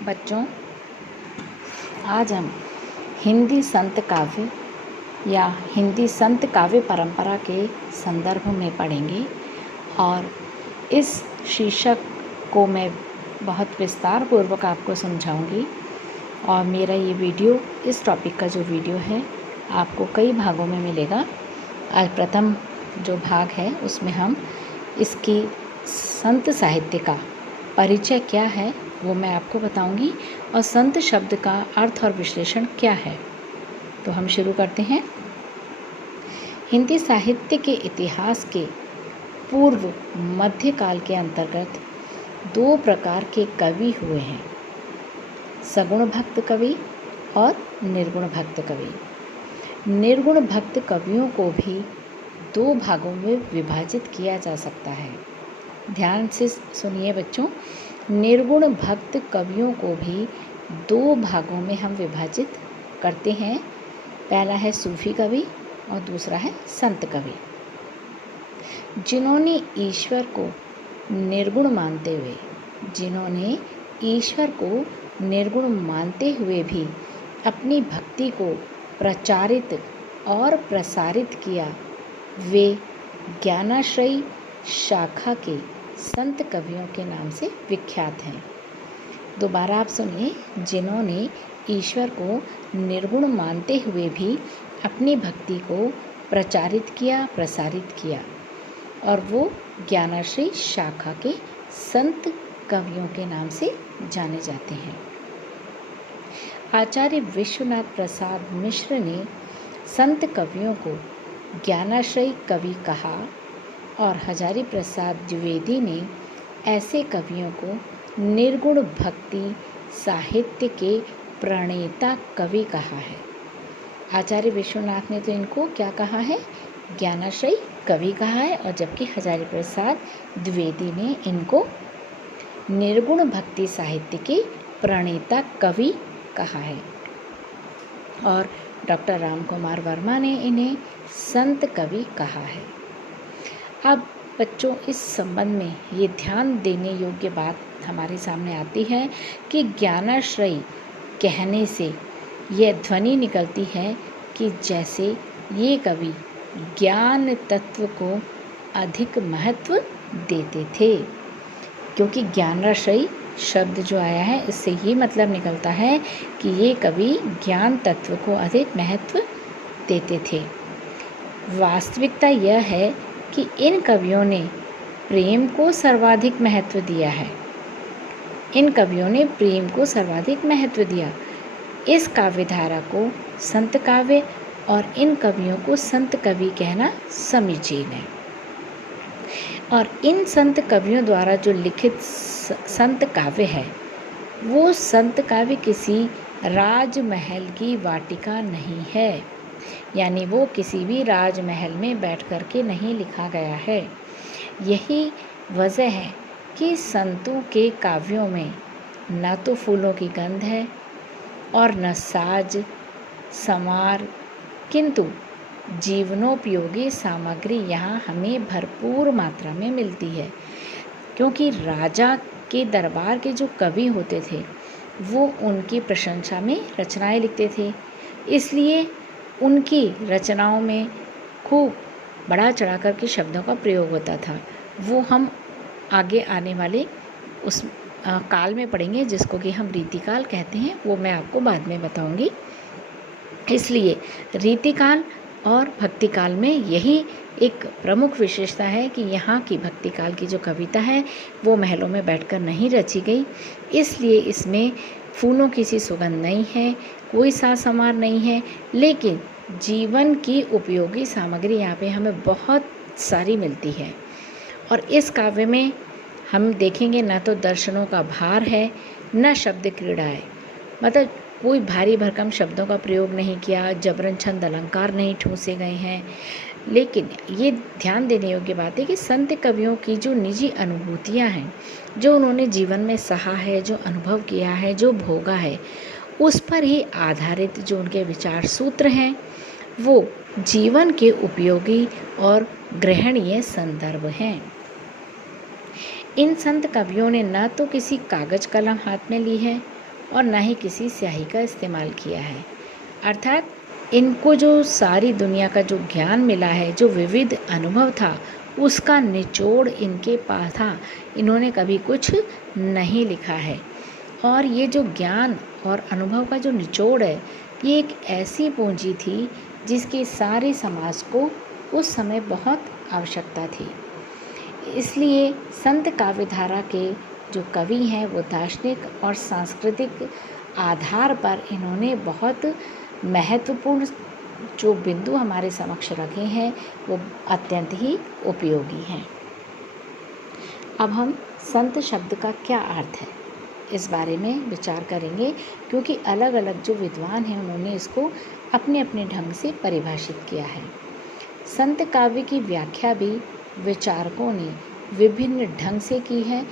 बच्चों, आज हम हिंदी संत काव्य या हिंदी संत काव्य परंपरा के संदर्भ में पढ़ेंगे और इस शीर्षक को मैं बहुत विस्तार पूर्वक आपको समझाऊंगी। और मेरा ये वीडियो, इस टॉपिक का जो वीडियो है, आपको कई भागों में मिलेगा। आज प्रथम जो भाग है उसमें हम इसकी संत साहित्य का परिचय क्या है वो मैं आपको बताऊंगी और संत शब्द का अर्थ और विश्लेषण क्या है। तो हम शुरू करते हैं। हिंदी साहित्य के इतिहास के पूर्व मध्यकाल के अंतर्गत दो प्रकार के कवि हुए हैं, सगुण भक्त कवि और निर्गुण भक्त कवि। निर्गुण भक्त कवियों को भी दो भागों में विभाजित किया जा सकता है। ध्यान से सुनिए बच्चों, निर्गुण भक्त कवियों को भी दो भागों में हम विभाजित करते हैं। पहला है सूफी कवि और दूसरा है संत कवि। जिन्होंने ईश्वर को निर्गुण मानते हुए भी अपनी भक्ति को प्रचारित और प्रसारित किया, वे ज्ञानाश्रयी शाखा के संत कवियों के नाम से विख्यात हैं। दोबारा आप सुनिए, जिन्होंने ईश्वर को निर्गुण मानते हुए भी अपनी भक्ति को प्रचारित किया, प्रसारित किया, और वो ज्ञानाश्रयी शाखा के संत कवियों के नाम से जाने जाते हैं। आचार्य विश्वनाथ प्रसाद मिश्र ने संत कवियों को ज्ञानाश्रयी कवि कहा और हजारी प्रसाद द्विवेदी ने ऐसे कवियों को निर्गुण भक्ति साहित्य के प्रणेता कवि कहा है। आचार्य विश्वनाथ ने तो इनको क्या कहा है? ज्ञानाश्रयी कवि कहा है, और जबकि हजारी प्रसाद द्विवेदी ने इनको निर्गुण भक्ति साहित्य के प्रणेता कवि कहा है। और डॉक्टर राम कुमार वर्मा ने इन्हें संत कवि कहा है। अब बच्चों, इस संबंध में ये ध्यान देने योग्य बात हमारे सामने आती है कि ज्ञानाश्रयी कहने से यह ध्वनि निकलती है कि जैसे ये कवि ज्ञान तत्व को अधिक महत्व देते थे, क्योंकि ज्ञानाश्रयी शब्द जो आया है इससे ये मतलब निकलता है कि ये कवि ज्ञान तत्व को अधिक महत्व देते थे। वास्तविकता यह है कि इन कवियों ने प्रेम को सर्वाधिक महत्व दिया है। इस काव्य धारा को संत काव्य और इन कवियों को संत कवि कहना समीचीन है। और इन संत कवियों द्वारा जो लिखित संत काव्य है, वो संत काव्य किसी राजमहल की वाटिका नहीं है, यानी वो किसी भी राजमहल में बैठ कर के नहीं लिखा गया है। यही वजह है कि संतों के काव्यों में न तो फूलों की गंध है और न साज समार, किंतु जीवनोपयोगी सामग्री यहाँ हमें भरपूर मात्रा में मिलती है। क्योंकि राजा के दरबार के जो कवि होते थे वो उनकी प्रशंसा में रचनाएं लिखते थे, इसलिए उनकी रचनाओं में खूब बढ़ा चढ़ा कर के शब्दों का प्रयोग होता था। वो हम आगे आने वाले उस काल में पढ़ेंगे, जिसको कि हम रीतिकाल कहते हैं, वो मैं आपको बाद में बताऊंगी। इसलिए रीतिकाल और भक्तिकाल में यही एक प्रमुख विशेषता है कि यहाँ की भक्तिकाल की जो कविता है वो महलों में बैठकर नहीं रची गई, इसलिए इसमें फूलों की सी सुगंध नहीं है, कोई साज समार नहीं है, लेकिन जीवन की उपयोगी सामग्री यहाँ पे हमें बहुत सारी मिलती है। और इस काव्य में हम देखेंगे न तो दर्शनों का भार है, न शब्द क्रीड़ा है, मतलब कोई भारी भरकम शब्दों का प्रयोग नहीं किया, जबरन छंद अलंकार नहीं ठूंसे गए हैं। लेकिन ये ध्यान देने योग्य बात है कि संत कवियों की जो निजी अनुभूतियाँ हैं, जो उन्होंने जीवन में सहा है, जो अनुभव किया है, जो भोगा है, उस पर ही आधारित जो उनके विचार सूत्र हैं वो जीवन के उपयोगी और ग्रहणीय संदर्भ हैं। इन संत कवियों ने न तो किसी कागज कलम हाथ में ली है और न ही किसी स्याही का इस्तेमाल किया है। अर्थात इनको जो सारी दुनिया का जो ज्ञान मिला है, जो विविध अनुभव था, उसका निचोड़ इनके पास था। इन्होंने कभी कुछ नहीं लिखा है। और ये जो ज्ञान और अनुभव का जो निचोड़ है, ये एक ऐसी पूंजी थी जिसकी सारे समाज को उस समय बहुत आवश्यकता थी। इसलिए संत काव्यधारा के जो कवि हैं वो दार्शनिक और सांस्कृतिक आधार पर इन्होंने बहुत महत्वपूर्ण जो बिंदु हमारे समक्ष रखे हैं वो अत्यंत ही उपयोगी हैं। अब हम संत शब्द का क्या अर्थ है इस बारे में विचार करेंगे, क्योंकि अलग अलग जो विद्वान हैं उन्होंने इसको अपने अपने ढंग से परिभाषित किया है। संत काव्य की व्याख्या भी विचारकों ने विभिन्न ढंग से की है।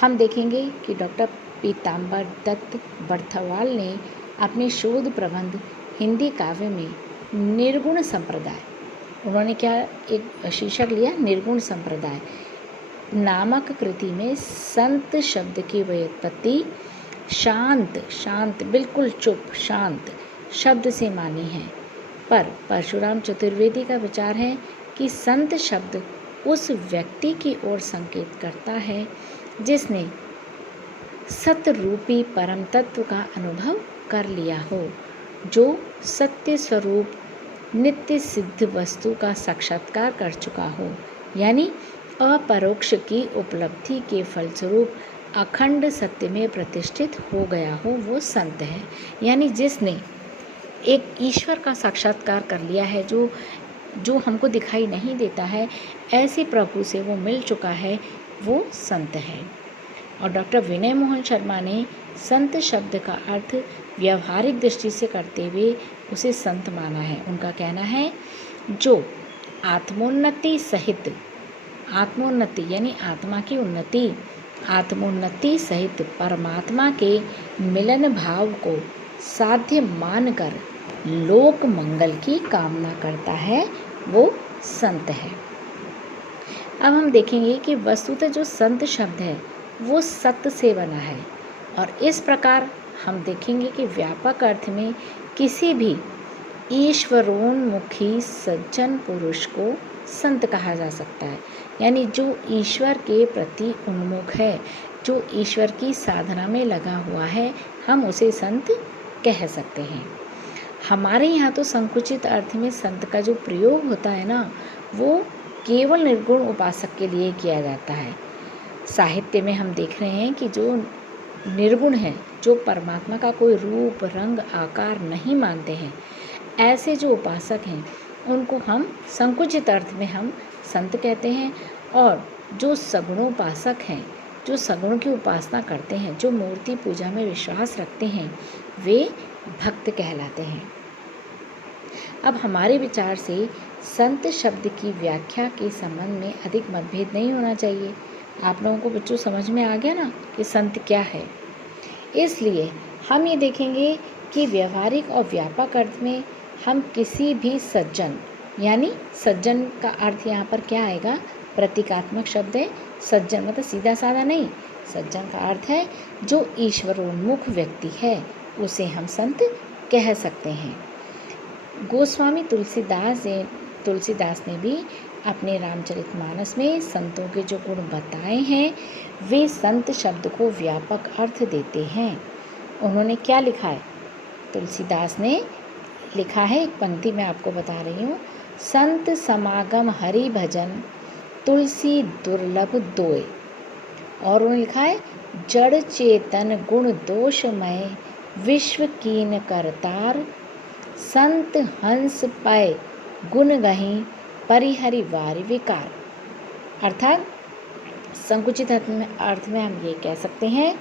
हम देखेंगे कि डॉक्टर पीताम्बर दत्त बर्थवाल ने अपने शोध प्रबंध हिंदी काव्य में निर्गुण संप्रदाय, उन्होंने क्या एक शीर्षक लिया, निर्गुण संप्रदाय नामक कृति में संत शब्द की व्युत्पत्ति शांत बिल्कुल चुप शांत शब्द से मानी है। पर परशुराम चतुर्वेदी का विचार है कि संत शब्द उस व्यक्ति की ओर संकेत करता है जिसने सतरूपी परम तत्व का अनुभव कर लिया हो, जो सत्य स्वरूप नित्य सिद्ध वस्तु का साक्षात्कार कर चुका हो, यानी अपरोक्ष की उपलब्धि के फलस्वरूप अखंड सत्य में प्रतिष्ठित हो गया हो, वो संत है। यानी जिसने एक ईश्वर का साक्षात्कार कर लिया है, जो हमको दिखाई नहीं देता है, ऐसे प्रभु से वो मिल चुका है, वो संत है। और डॉक्टर विनय मोहन शर्मा ने संत शब्द का अर्थ व्यवहारिक दृष्टि से करते हुए उसे संत माना है। उनका कहना है जो आत्मोन्नति सहित, आत्मोन्नति यानी आत्मा की उन्नति, आत्मोन्नति सहित परमात्मा के मिलन भाव को साध्य मानकर लोक मंगल की कामना करता है, वो संत है। अब हम देखेंगे कि वस्तुतः जो संत शब्द है वो सत्य से बना है, और इस प्रकार हम देखेंगे कि व्यापक अर्थ में किसी भी ईश्वरोन्मुखी सज्जन पुरुष को संत कहा जा सकता है। यानी जो ईश्वर के प्रति उन्मुख है, जो ईश्वर की साधना में लगा हुआ है, हम उसे संत कह सकते हैं। हमारे यहाँ तो संकुचित अर्थ में संत का जो प्रयोग होता है ना, वो केवल निर्गुण उपासक के लिए किया जाता है। साहित्य में हम देख रहे हैं कि जो निर्गुण है, जो परमात्मा का कोई रूप रंग आकार नहीं मानते हैं, ऐसे जो उपासक हैं उनको हम संकुचित अर्थ में हम संत कहते हैं। और जो सगुणोपासक हैं, जो सगुण की उपासना करते हैं, जो मूर्ति पूजा में विश्वास रखते हैं, वे भक्त कहलाते हैं। अब हमारे विचार से संत शब्द की व्याख्या के संबंध में अधिक मतभेद नहीं होना चाहिए। आप लोगों को बच्चों समझ में आ गया ना कि संत क्या है। इसलिए हम ये देखेंगे कि व्यवहारिक और व्यापक अर्थ में हम किसी भी सज्जन, यानी सज्जन का अर्थ यहाँ पर क्या आएगा, प्रतीकात्मक शब्द है। सज्जन मतलब सीधा साधा नहीं, सज्जन का अर्थ है जो ईश्वरोन्मुख व्यक्ति है, उसे हम संत कह सकते हैं। गोस्वामी तुलसीदास ने भी अपने रामचरितमानस में संतों के जो गुण बताए हैं, वे संत शब्द को व्यापक अर्थ देते हैं। उन्होंने क्या लिखा है, तुलसीदास ने लिखा है, एक पंक्ति मैं आपको बता रही हूँ, संत समागम हरि भजन तुलसी दुर्लभ दोय। और उन्होंने लिखा है जड़ चेतन गुण दोषमय विश्व कीन करतार संत हंस पय गुण गहीं परिहरि वारि विकार। अर्थात संकुचित अर्थ में हम ये कह सकते हैं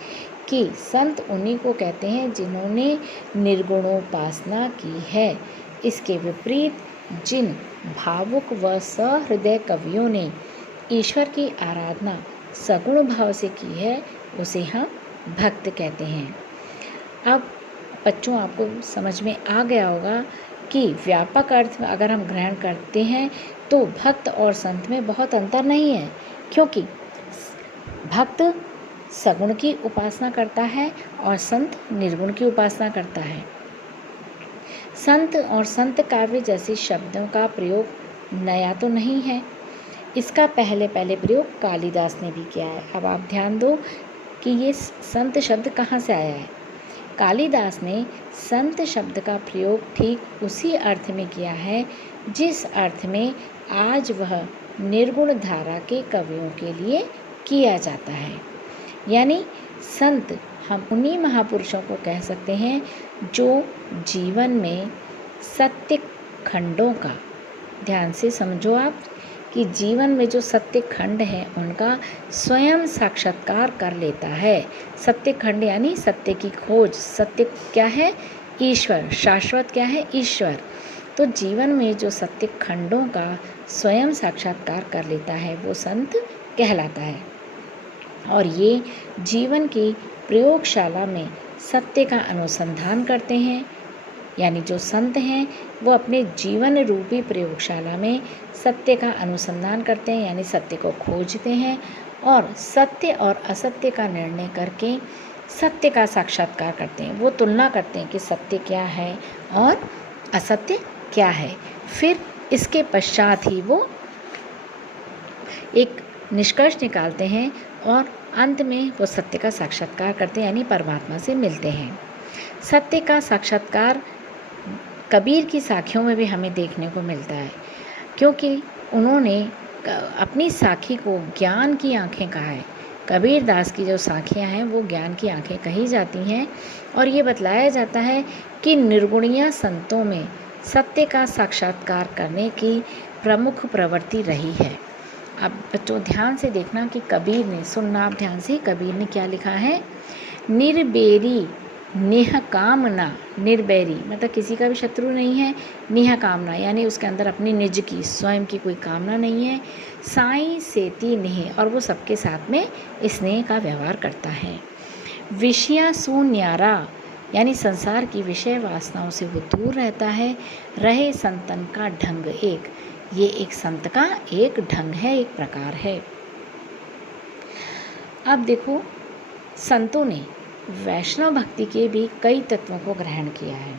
कि संत उन्हीं को कहते हैं जिन्होंने निर्गुणोपासना की है। इसके विपरीत जिन भावुक व सहृदय कवियों ने ईश्वर की आराधना सगुण भाव से की है, उसे हम भक्त कहते हैं। अब बच्चों आपको समझ में आ गया होगा कि व्यापक अर्थ में अगर हम ग्रहण करते हैं तो भक्त और संत में बहुत अंतर नहीं है, क्योंकि भक्त सगुण की उपासना करता है और संत निर्गुण की उपासना करता है। संत और संत काव्य जैसे शब्दों का प्रयोग नया तो नहीं है, इसका पहले प्रयोग कालिदास ने भी किया है। अब आप ध्यान दो कि ये संत शब्द कहाँ से आया है। कालिदास ने संत शब्द का प्रयोग ठीक उसी अर्थ में किया है जिस अर्थ में आज वह निर्गुण धारा के कवियों के लिए किया जाता है। यानी संत हम उन्हीं महापुरुषों को कह सकते हैं जो जीवन में सत्य खंडों का, ध्यान से समझो आप कि जीवन में जो सत्य खंड है उनका स्वयं साक्षात्कार कर लेता है। सत्य खंड यानी सत्य की खोज। सत्य क्या है? ईश्वर। शाश्वत क्या है? ईश्वर। तो जीवन में जो सत्य खंडों का स्वयं साक्षात्कार कर लेता है वो संत कहलाता है। और ये जीवन की प्रयोगशाला में सत्य का अनुसंधान करते हैं। यानी जो संत हैं वो अपने जीवन रूपी प्रयोगशाला में सत्य का अनुसंधान करते हैं, यानी सत्य को खोजते हैं और सत्य और असत्य का निर्णय करके सत्य का साक्षात्कार करते हैं। वो तुलना करते हैं कि सत्य क्या है और असत्य क्या है। फिर इसके पश्चात ही वो एक निष्कर्ष निकालते हैं और अंत में वो सत्य का साक्षात्कार करते हैं, यानी परमात्मा से मिलते हैं। सत्य का साक्षात्कार कबीर की साखियों में भी हमें देखने को मिलता है, क्योंकि उन्होंने अपनी साखी को ज्ञान की आंखें कहा है। कबीर दास की जो साखियाँ हैं वो ज्ञान की आंखें कही जाती हैं और ये बतलाया जाता है कि निर्गुणिया संतों में सत्य का साक्षात्कार करने की प्रमुख प्रवृत्ति रही है। अब बच्चों ध्यान से देखना कि कबीर ने, सुनना आप ध्यान से, कबीर ने क्या लिखा है। निर्बेरी नेह कामना, निर्बैरी मतलब किसी का भी शत्रु नहीं है, नेह कामना यानी उसके अंदर अपनी निज की, स्वयं की कोई कामना नहीं है। साई सेती नेह, और वो सबके साथ में स्नेह का व्यवहार करता है। विषया सुन्यारा यानी संसार की विषय वासनाओं से वो दूर रहता है। रहे संतन का ढंग एक, ये एक संत का एक ढंग है, एक प्रकार है। अब देखो संतों ने वैष्णव भक्ति के भी कई तत्वों को ग्रहण किया है।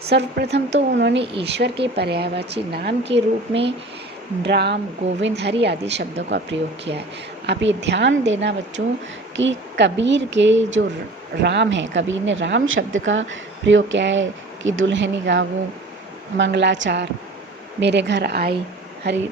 सर्वप्रथम तो उन्होंने ईश्वर के पर्यायवाची नाम के रूप में राम, गोविंद, हरि आदि शब्दों का प्रयोग किया है। आप ये ध्यान देना बच्चों कि कबीर के जो राम है, कबीर ने राम शब्द का प्रयोग किया है कि दुल्हनी गावो मंगलाचार, मेरे घर आई हरि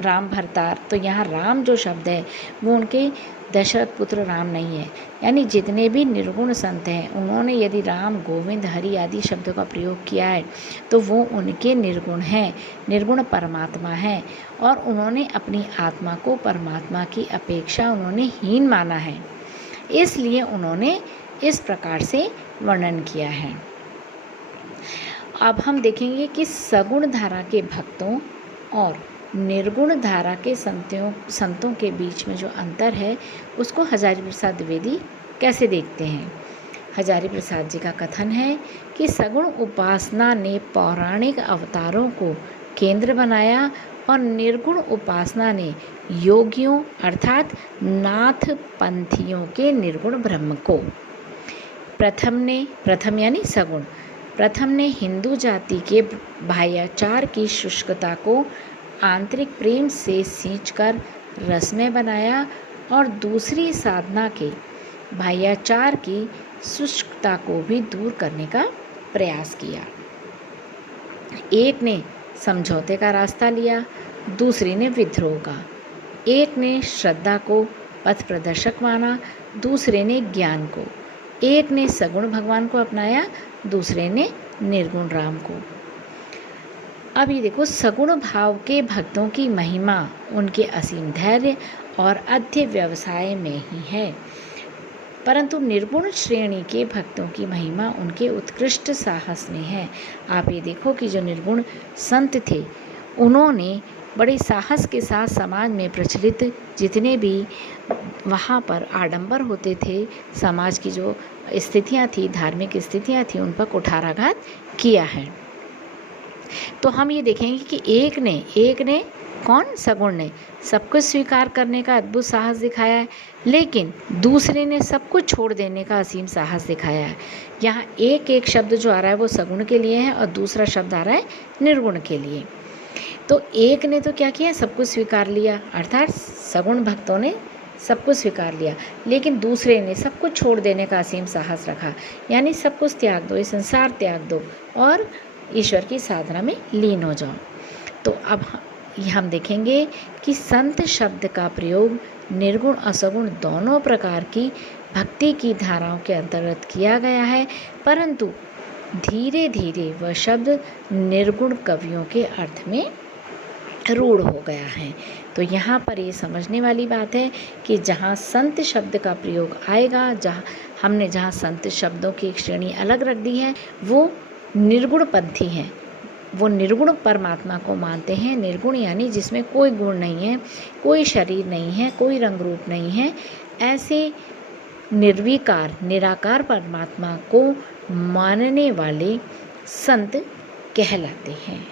राम भरतार। तो यहाँ राम जो शब्द है वो उनके दशरथ पुत्र राम नहीं है। यानी जितने भी निर्गुण संत हैं उन्होंने यदि राम, गोविंद, हरि आदि शब्दों का प्रयोग किया है तो वो उनके निर्गुण हैं, निर्गुण परमात्मा हैं। और उन्होंने अपनी आत्मा को परमात्मा की अपेक्षा उन्होंने हीन माना है, इसलिए उन्होंने इस प्रकार से वर्णन किया है। अब हम देखेंगे कि सगुण धारा के भक्तों और निर्गुण धारा के संतों के बीच में जो अंतर है उसको हजारी प्रसाद द्विवेदी कैसे देखते हैं। हजारी प्रसाद जी का कथन है कि सगुण उपासना ने पौराणिक अवतारों को केंद्र बनाया और निर्गुण उपासना ने योगियों अर्थात नाथ पंथियों के निर्गुण ब्रह्म को। प्रथम यानी सगुण, प्रथम ने हिंदू जाति के बाह्याचार की शुष्कता को आंतरिक प्रेम से सींचकर रसमय बनाया और दूसरी साधना के बाह्याचार की शुष्कता को भी दूर करने का प्रयास किया। एक ने समझौते का रास्ता लिया, दूसरी ने विद्रोह का। एक ने श्रद्धा को पथ प्रदर्शक माना, दूसरे ने ज्ञान को। एक ने सगुण भगवान को अपनाया, दूसरे ने निर्गुण राम को। अब ये देखो, सगुण भाव के भक्तों की महिमा उनके असीम धैर्य और अध्य व्यवसाय में ही है, परंतु निर्गुण श्रेणी के भक्तों की महिमा उनके उत्कृष्ट साहस में है। आप ये देखो कि जो निर्गुण संत थे उन्होंने बड़े साहस के साथ समाज में प्रचलित जितने भी वहाँ पर आडंबर होते थे, समाज की जो स्थितियाँ थी, धार्मिक स्थितियाँ थी, उन पर कुठाराघात किया है। तो हम ये देखेंगे कि एक ने कौन? सगुण ने सब कुछ स्वीकार करने का अद्भुत साहस दिखाया है, लेकिन दूसरे ने सब कुछ छोड़ देने का असीम साहस दिखाया है। यहाँ एक एक शब्द जो आ रहा है वो सगुण के लिए है और दूसरा शब्द आ रहा है निर्गुण के लिए। तो एक ने तो क्या किया? सब कुछ स्वीकार लिया, अर्थात सगुण भक्तों ने सब कुछ स्वीकार लिया, लेकिन दूसरे ने सब कुछ छोड़ देने का असीम साहस रखा, यानी सब कुछ त्याग दो, ये संसार त्याग दो और ईश्वर की साधना में लीन हो जाओ। तो अब हम देखेंगे कि संत शब्द का प्रयोग निर्गुण असगुण दोनों प्रकार की भक्ति की धाराओं के अंतर्गत किया गया है, परंतु धीरे धीरे वह शब्द निर्गुण कवियों के अर्थ में रूढ़ हो गया है। तो यहाँ पर ये समझने वाली बात है कि जहाँ संत शब्द का प्रयोग आएगा, जहाँ संत शब्दों की एक श्रेणी अलग रख दी है, वो निर्गुण पंथी हैं, वो निर्गुण परमात्मा को मानते हैं। निर्गुण यानी जिसमें कोई गुण नहीं है, कोई शरीर नहीं है, कोई रंग रूप नहीं है, ऐसे निर्विकार निराकार परमात्मा को मानने वाले संत कहलाते हैं।